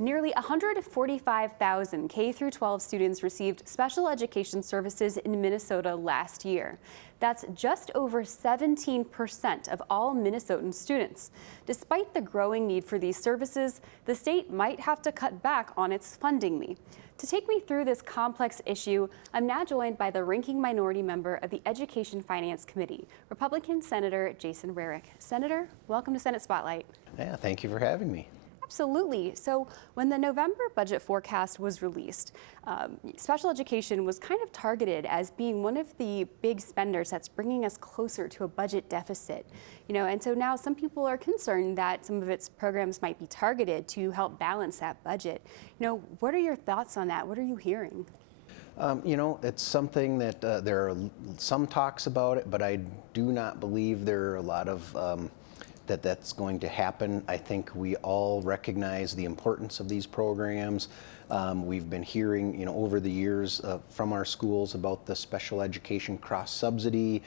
Nearly 145,000 K-12 students received special education services in Minnesota last year. That's just over 17% of all Minnesotan students. Despite the growing need for these services, the state might have to cut back on its funding. To take me through this complex issue, I'm now joined by the ranking minority member of the Education Finance Committee, Republican Senator Jason Rarick. Senator, welcome to Senate Spotlight. Yeah, thank you for having me. Absolutely. So when the November budget forecast was released, special education was kind of targeted as being one of the big spenders that's bringing us closer to a budget deficit. And so now some people are concerned that some of its programs might be targeted to help balance that budget. What are your thoughts on that? What are you hearing? It's something that there are some talks about it, but I do not believe there are a lot of that's going to happen. I think we all recognize the importance of these programs. We've been hearing, over the years from our schools about the special education cross-subsidy.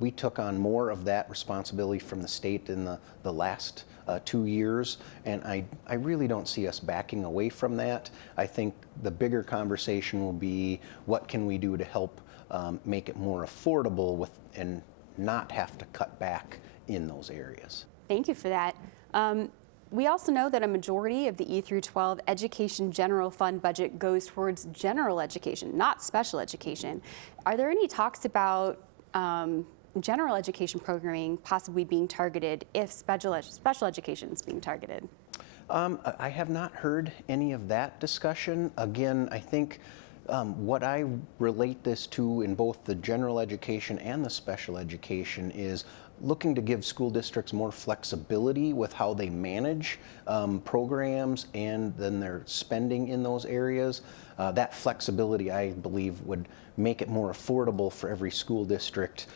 We took on more of that responsibility from the state in the last 2 years, and I really don't see us backing away from that. I think the bigger conversation will be, what can we do to help make it more affordable and not have to cut back in those areas. Thank you for that. We also know that a majority of the E through 12 education general fund budget goes towards general education, not special education. Are there any talks about general education programming possibly being targeted if special education is being targeted? I have not heard any of that discussion. Again, I think what I relate this to in both the general education and the special education is looking to give school districts more flexibility with how they manage programs and then their spending in those areas. That flexibility, I believe, would make it more affordable for every school district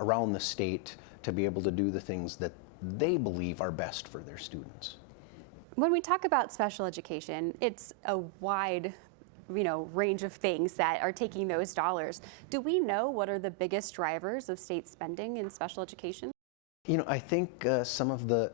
around the state to be able to do the things that they believe are best for their students. When we talk about special education, it's a wide range of things that are taking those dollars. Do we know what are the biggest drivers of state spending in special education? I think some of the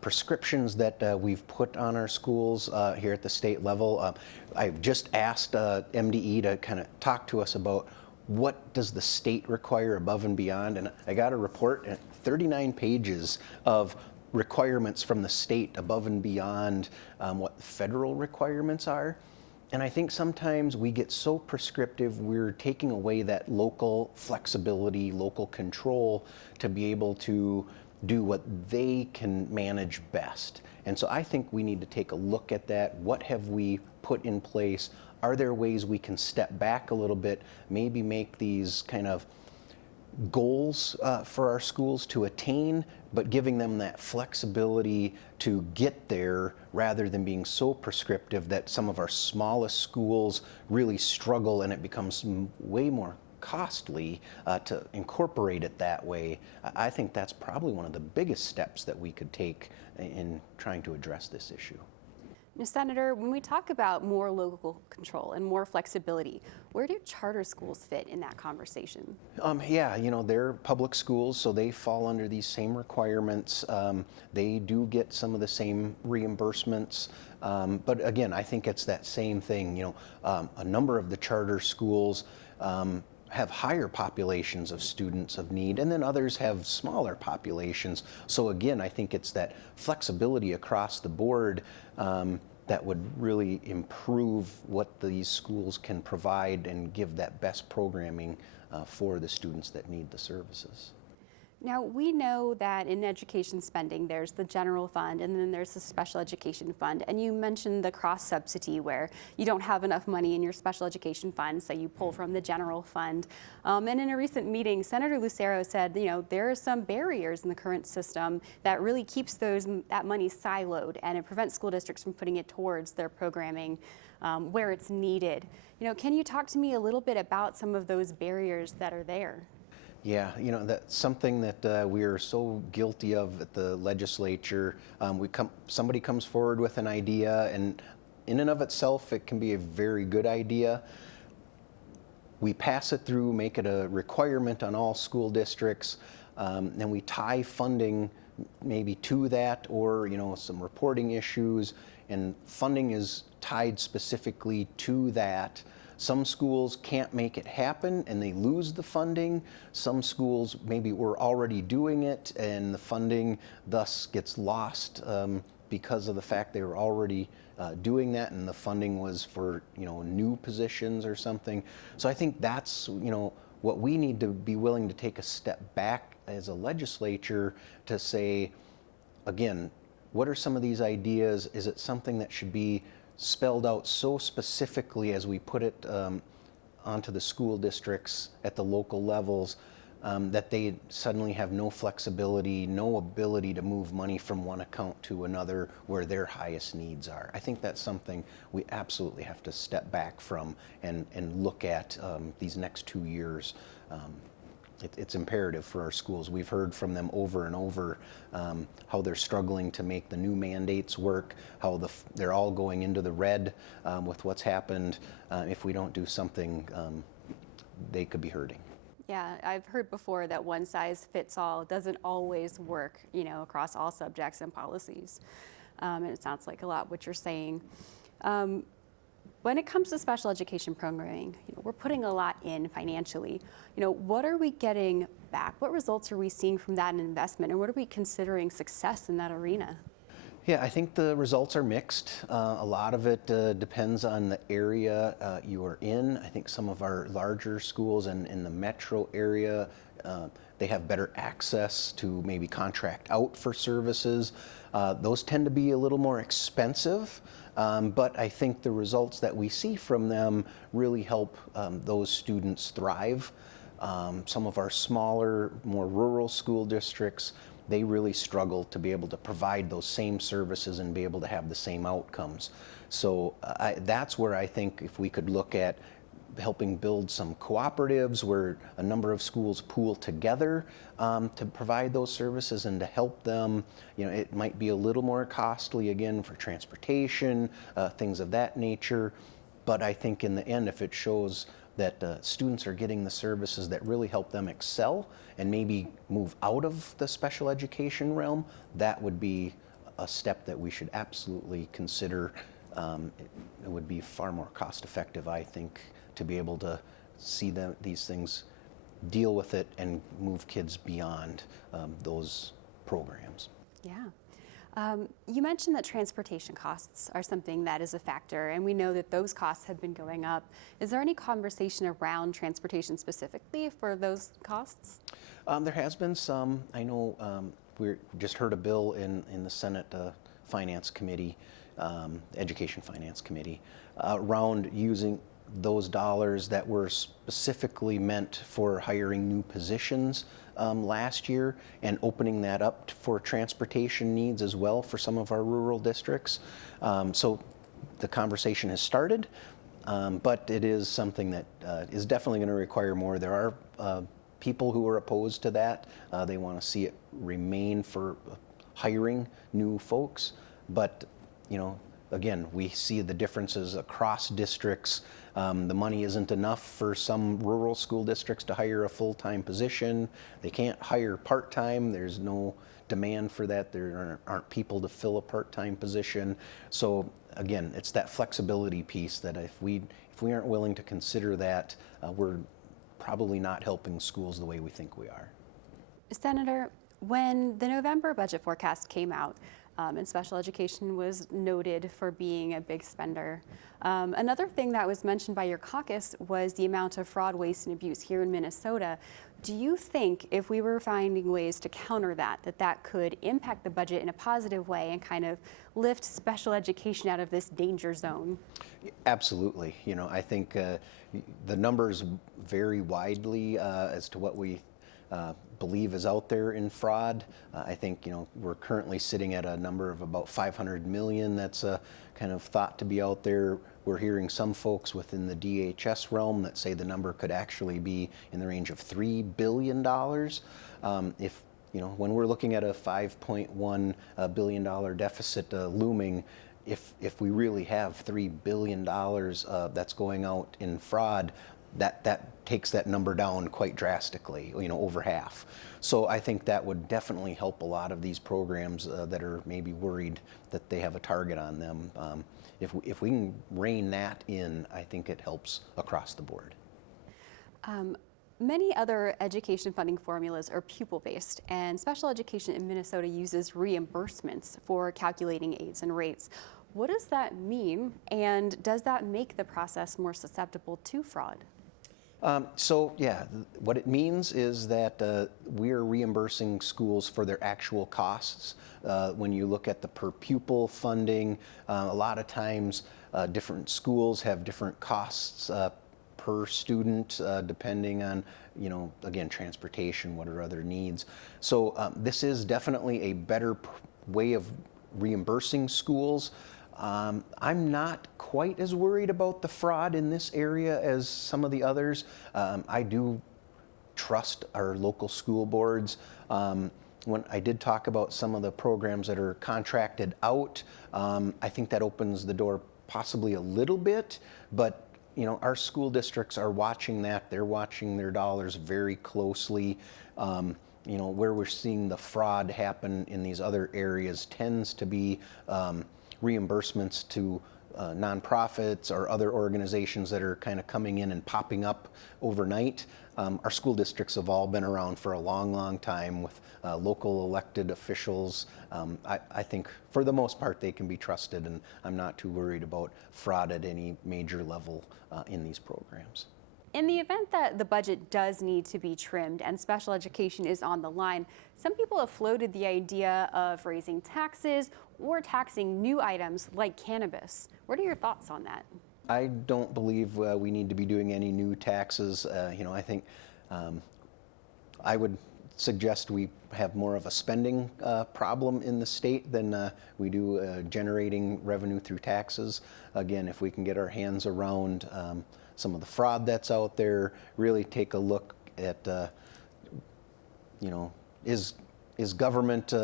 prescriptions that we've put on our schools here at the state level, I've just asked MDE to kind of talk to us about what does the state require above and beyond, and I got a report, 39 pages of requirements from the state above and beyond what federal requirements are. And I think sometimes we get so prescriptive, we're taking away that local flexibility, local control to be able to do what they can manage best. And so I think we need to take a look at that. What have we put in place? Are there ways we can step back a little bit, maybe make these kind of goals for our schools to attain, but giving them that flexibility to get there rather than being so prescriptive that some of our smallest schools really struggle and it becomes way more costly to incorporate it that way. I think that's probably one of the biggest steps that we could take in trying to address this issue. Now, Senator, when we talk about more local control and more flexibility, where do charter schools fit in that conversation? Yeah, they're public schools, so they fall under these same requirements. They do get some of the same reimbursements. But again, I think it's that same thing. A number of the charter schools have higher populations of students of need, and then others have smaller populations. So again, I think it's that flexibility across the board that would really improve what these schools can provide and give that best programming for the students that need the services. Now, we know that in education spending, there's the general fund and then there's the special education fund. And you mentioned the cross-subsidy where you don't have enough money in your special education fund, so you pull from the general fund. And in a recent meeting, Senator Lucero said, there are some barriers in the current system that really keeps that money siloed, and it prevents school districts from putting it towards their programming where it's needed. Can you talk to me a little bit about some of those barriers that are there? Yeah, that's something that we are so guilty of at the legislature. Somebody comes forward with an idea, and in and of itself, it can be a very good idea. We pass it through, make it a requirement on all school districts, and we tie funding maybe to that, or some reporting issues, and funding is tied specifically to that. Some schools can't make it happen and they lose the funding. Some schools maybe were already doing it and the funding thus gets lost because of the fact they were already doing that, and the funding was for new positions or something. So I think that's what we need to be willing to take a step back as a legislature to say, again, what are some of these ideas? Is it something that should be spelled out so specifically as we put it onto the school districts at the local levels that they suddenly have no flexibility, no ability to move money from one account to another where their highest needs are? I think that's something we absolutely have to step back from and look at these next 2 years. It's imperative for our schools. We've heard from them over and over how they're struggling to make the new mandates work, how they're all going into the red with what's happened. If we don't do something, they could be hurting. Yeah, I've heard before that one size fits all doesn't always work, across all subjects and policies. And it sounds like a lot what you're saying. When it comes to special education programming, we're putting a lot in financially. What are we getting back? What results are we seeing from that investment, and what are we considering success in that arena? Yeah, I think the results are mixed. A lot of it depends on the area you are in. I think some of our larger schools in the metro area, they have better access to maybe contract out for services. Those tend to be a little more expensive, but I think the results that we see from them really help those students thrive. Some of our smaller, more rural school districts, they really struggle to be able to provide those same services and be able to have the same outcomes. So that's where I think if we could look at helping build some cooperatives where a number of schools pool together to provide those services and to help them. It might be a little more costly again for transportation, things of that nature, but I think in the end, if it shows that students are getting the services that really help them excel and maybe move out of the special education realm, that would be a step that we should absolutely consider. It would be far more cost effective, I think, to be able to see these things, deal with it, and move kids beyond those programs. Yeah. You mentioned that transportation costs are something that is a factor, and we know that those costs have been going up. Is there any conversation around transportation specifically for those costs? There has been some. I know we just heard a bill in the Senate Finance Committee, Education Finance Committee, around using those dollars that were specifically meant for hiring new positions last year and opening that up for transportation needs as well for some of our rural districts. So the conversation has started, but it is something that is definitely going to require more. There are people who are opposed to that. They want to see it remain for hiring new folks, but again, we see the differences across districts. The money isn't enough for some rural school districts to hire a full-time position. They can't hire part-time. There's no demand for that. There aren't people to fill a part-time position. So again, it's that flexibility piece that if we aren't willing to consider that, we're probably not helping schools the way we think we are. Senator, when the November budget forecast came out, and special education was noted for being a big spender. Another thing that was mentioned by your caucus was the amount of fraud, waste, and abuse here in Minnesota. Do you think if we were finding ways to counter that could impact the budget in a positive way and kind of lift special education out of this danger zone? Absolutely. I think the numbers vary widely as to what we believe is out there in fraud. I think we're currently sitting at a number of about 500 million that's kind of thought to be out there. We're hearing some folks within the DHS realm that say the number could actually be in the range of $3 billion. If when we're looking at a $5.1 billion deficit looming, if we really have $3 billion that's going out in fraud, that takes that number down quite drastically, over half. So I think that would definitely help a lot of these programs that are maybe worried that they have a target on them. If we can rein that in, I think it helps across the board. Many other education funding formulas are pupil-based, and special education in Minnesota uses reimbursements for calculating aids and rates. What does that mean, and does that make the process more susceptible to fraud? What it means is that we're reimbursing schools for their actual costs. When you look at the per pupil funding, a lot of times different schools have different costs per student, depending on, again, transportation, what are other needs. So this is definitely a better way of reimbursing schools. I'm not quite as worried about the fraud in this area as some of the others. I do trust our local school boards. When I did talk about some of the programs that are contracted out, I think that opens the door possibly a little bit, but our school districts are watching that. They're watching their dollars very closely. Where we're seeing the fraud happen in these other areas tends to be reimbursements to nonprofits or other organizations that are kind of coming in and popping up overnight. Our school districts have all been around for a long, long time with local elected officials. I think for the most part they can be trusted, and I'm not too worried about fraud at any major level in these programs. In the event that the budget does need to be trimmed and special education is on the line, some people have floated the idea of raising taxes or taxing new items like cannabis. What are your thoughts on that? I don't believe we need to be doing any new taxes. I think I would suggest we have more of a spending problem in the state than we do generating revenue through taxes. Again, if we can get our hands around some of the fraud that's out there, really take a look at, is government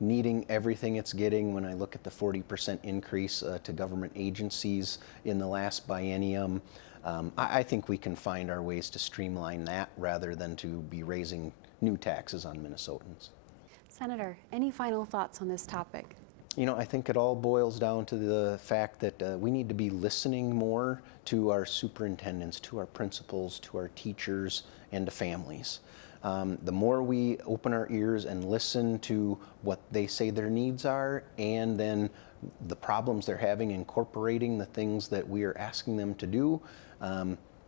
needing everything it's getting? When I look at the 40% increase to government agencies in the last biennium, I think we can find our ways to streamline that rather than to be raising new taxes on Minnesotans. Senator, any final thoughts on this topic? I think it all boils down to the fact that we need to be listening more to our superintendents, to our principals, to our teachers, and to families. The more we open our ears and listen to what they say their needs are, and then the problems they're having incorporating the things that we are asking them to do,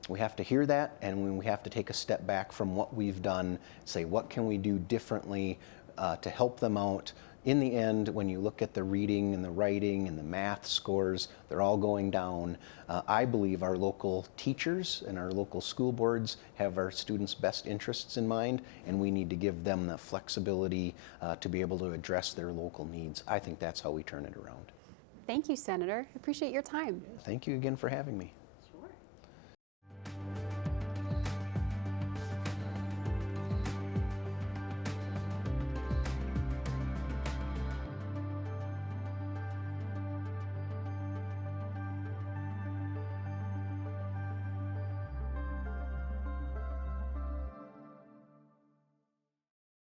we have to hear that, and we have to take a step back from what we've done, say what can we do differently to help them out. In the end, when you look at the reading and the writing and the math scores, they're all going down. I believe our local teachers and our local school boards have our students' best interests in mind, and we need to give them the flexibility to be able to address their local needs. I think that's how we turn it around. Thank you, Senator. Appreciate your time. Thank you again for having me.